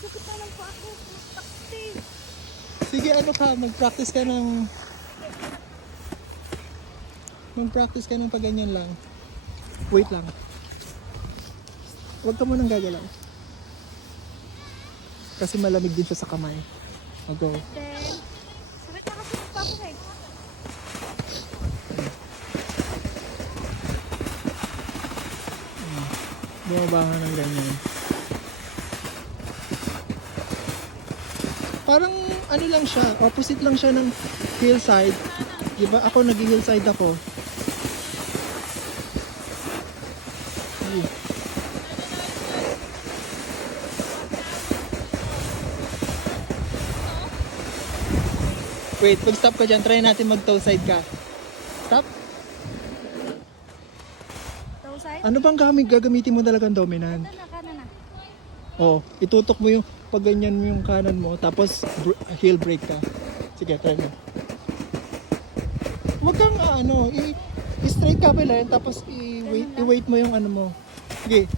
Sakit na lang po ako. Takti. Sige, ano ka, mag-practice ka ng... Mag-practice ka ng paganyan lang. Wait lang. Huwag ka munang gagalaw. Kasi malamig din siya sa kamay. Go. Then, sakit na kasi pa ako eh. Bumaba ka ng ganyan. Parang ano lang siya, opposite lang siya ng hillside. Diba ako nag-hillside ako. Ay. Wait, pag-stop ka dyan, try natin mag-toe side ka. Stop. Tausay? Ano bang gagamitin mo talagang dominant? Kanan na. Oh, itutok mo yung pag ganyan mo yung kanan mo, tapos heel break ka. Sige, try mo. Huwag kang i-straight ka pala yan, tapos i-weight mo yung ano mo. Sige.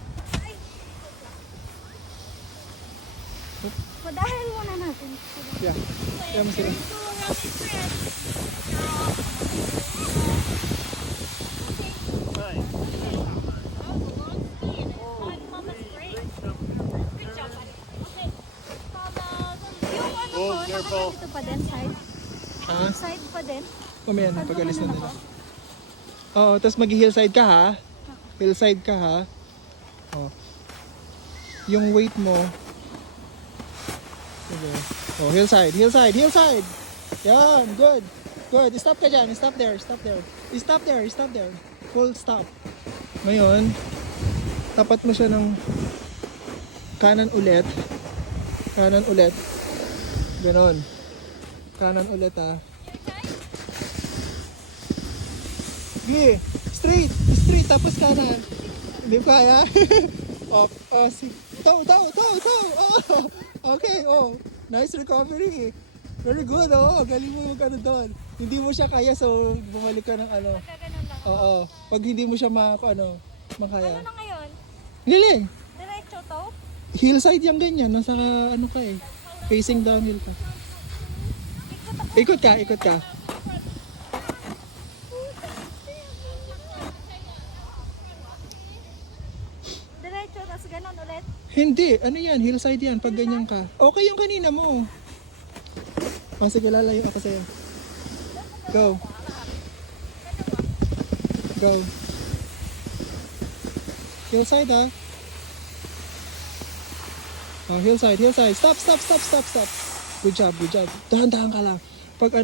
Padahin muna natin. Yeah. Kaya mo sila. Dito pa din, side? Ha? Side pa din? Kumayan, pag-alis na nila. Oo, tapos mag-hillside ka ha. Hillside ka ha. Oh. Yung weight mo. Sige. Oh, hillside, hillside, hillside. Yan, good. Good. Stop ka dyan. Stop there, stop there. Stop there, stop there. Full stop. Ngayon, tapat mo siya ng kanan ulit. Kanan ulit. Ganon. Kanan ulit ha. Sige, straight, straight, tapos kanan. Hindi pa kaya? Oh, toe. Oh, okay, oh. Nice recovery. Very good, oh. Galing mo yung ano doon. Hindi mo siya kaya, so bumalik ka ng ano. Magkaganon lang. Oo. Pag hindi mo siya makaya. Ano na ngayon? Galing. Diretso to? Hillside yung ganyan. Nasa ano ka eh. Facing downhill ka. Ikot ka, ikot ka. Diretso, tapos ganon ulit. Hindi, ano yan, hillside yan, pag ganyan ka. Okay yung kanina mo. O sige, lalayo ako sa'yo. Go. Go. Hillside ha. Oh, hillside. Stop. Good job. Dahan-dahan ka lang. Pag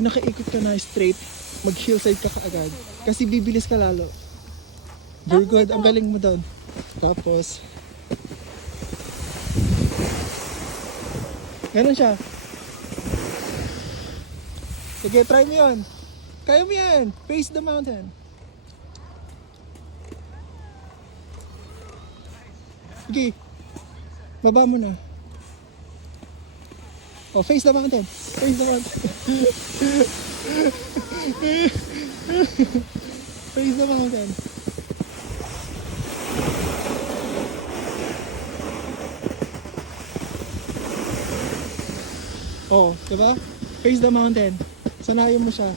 nakaikot ka na straight, mag-hillside ka kaagad. Kasi bibilis ka lalo. Very good, ang galing mo doon. Tapos, ganun siya. Sige, try mo yun. Kaya mo yan. Face the mountain. Sige. Baba mo na. Oh, face the mountain. Face the mountain. Face the mountain. Oh, diba? Face the mountain. Sanayin mo siya.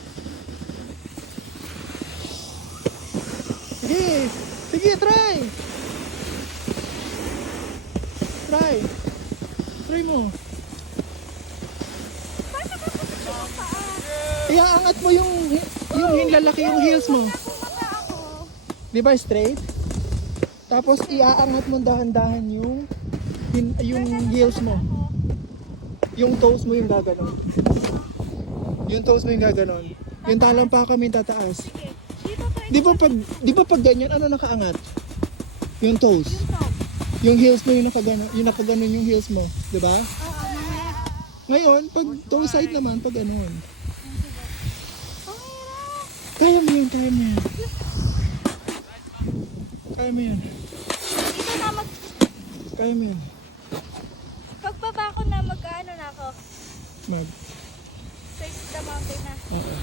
Sige, try. Try mo. Iaangat mo yung lalaki yung heels mo. Di ba straight? Tapos iaangat mo dahan-dahan yung heels mo. Yung toes mo yung gaganon. Yung talampa kami tataas. Di ba pag ganyan, ano nakaangat? Yung toes. Yung heels mo yung nakaganon yung heels mo. Di ba? Ngayon, pag toe side naman, pag ganon. Kaya mo yan. Dito na Kaya mo yan. pagbaba ko na mag-ano na ako. Face the mountain na. Oo.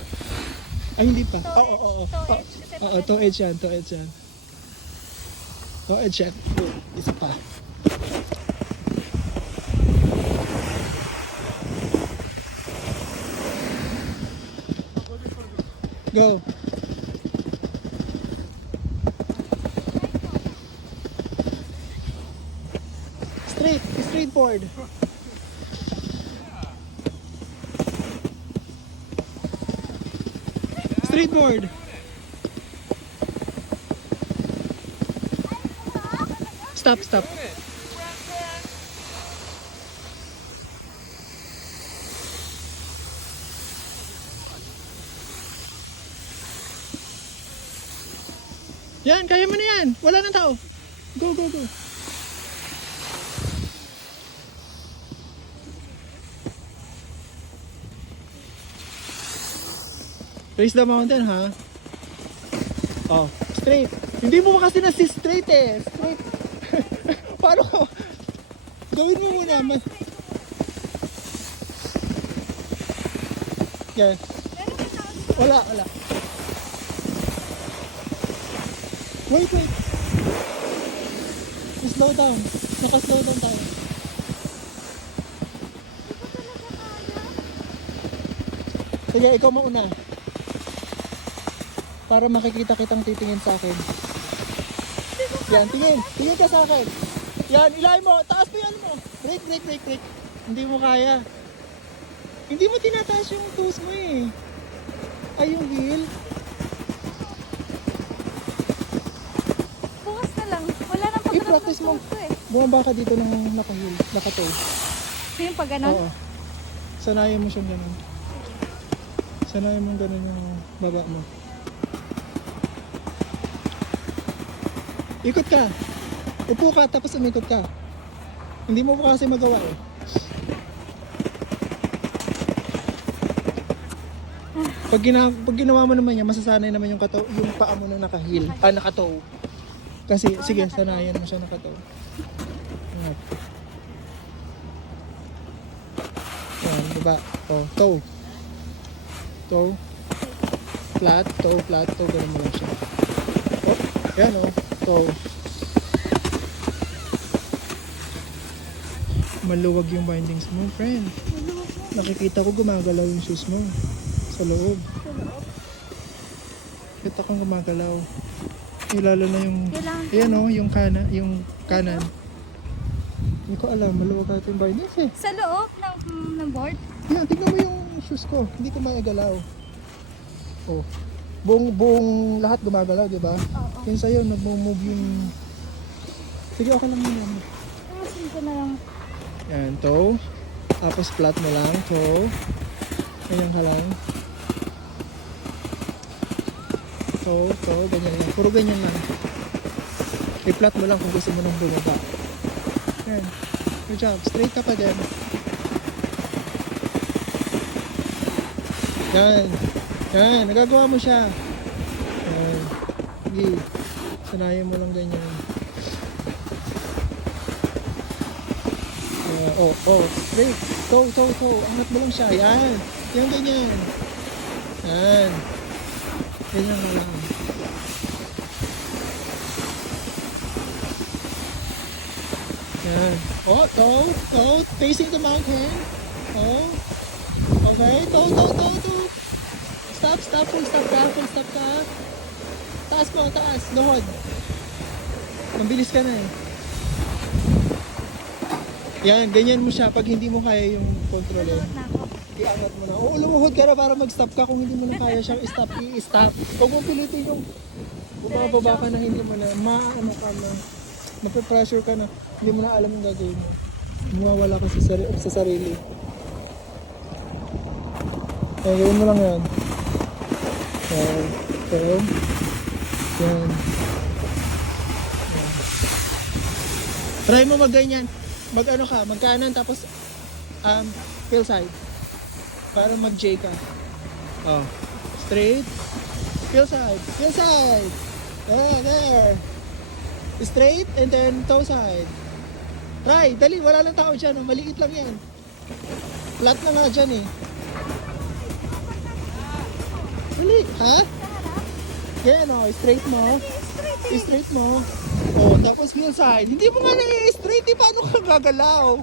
Ay, hindi pa. Oo. Toe edge. Kasi Toe edge yan. Toe edge yan. Isa pa. Go. Straight forward. Straight forward. Stop. Yan, kaya mo na yan. Wala nang tao. Go. Raise the mountain, ha? Oh, straight. Hindi mo kasi straight eh. Straight. Paano ka? Gawin mo muna. Yan. Wala. Wait. Slow down. Naka-slow down tayo. Sige, ikaw mauna. Para makikita kitang titingin sa akin. Yan, tingin. Tingin ka sa akin. Yan, ilay mo. Taas mo yan mo. Break. Hindi mo kaya. Hindi mo tinataas yung toes mo eh. Ay, yung heel. Bukas na lang. Wala nang pagkakas I-practice mo. Bumaba ka dito ng nakatoe. Yung pag ganon? Oo. Sanayin mo siyang ganun. Sanayin mo ganun yung baba mo. Ikot ka. Upo ka tapos umikot ka. Hindi mo pa kasi magawa eh. Pag ginawa mo naman yan, masasanay naman yung paa mo na nakahil. Nakatoe. Kasi, sige, sanayan mo siya nakatoe. Yan, diba? Oh, toe. Toe. Flat, toe, ganun mo lang siya. Oh, yan oh. Toe. Maluwag yung bindings mo, friend. Nakikita ko gumagalaw yung shoes mo. Sa loob. Kita kong gumagalaw. Lalo na yung... Ayan o, yung kanan. Hindi ko alam, maluwag natin yung bindings eh. Sa loob ng board? Yan, tignan mo yung shoes ko. Hindi ko maigalaw. Oh. Buong lahat gumagalaw, di ba? Oo. Yung sa'yo, nag-move yung... Sige, okay lang yun. Ayasin ko na lang. Yan, toe. Tapos flat mo lang, toe. Ganyan ka lang. Toe, ganyan lang. Puro ganyan lang. I-flat mo lang kung gusto mo nang bumaba. Yan. Good job. Straight ka pa din. Yan. Nagagawa mo siya. Yan. Sige. Sanayin mo lang ganyan. Straight. Toe. Angat mo lang siya. Yan. Yan, ganyan. Yan. Ganyan ka lang. Yan. Toe. Facing the mountain. Oh. Okay. Toe. Stop. Full stop ka. Taas mo. Lohod. Mabilis ka na eh. Yan. Ganyan mo siya pag hindi mo kaya yung kontrolin. Luluhod na ako. Iangat mo na. Oo, lumuhod ka na para mag-stop ka. Kung hindi mo na kaya siyang i-stop. Huwag mo pilitin yung bumababa ka na hindi mo na. Mape-pressure ka na. Hindi mo na alam yung gagawin mo. Mawawala ka sa sarili. Kaya gawin mo lang yan. Yan. Try mo mag-ganyan. Magkanan tapos feel side. Para mag-J ka. Oh. Straight. Feel side. There. Straight and then toe side. Try. Dali. Wala lang tao dyan. Oh. Maliit lang yan. Flat na nga dyan eh. Dali. Ha? Yan o. Straight mo. Oh, tapos heel side. Hindi mo nga na-straight eh. Paano ka gagalaw?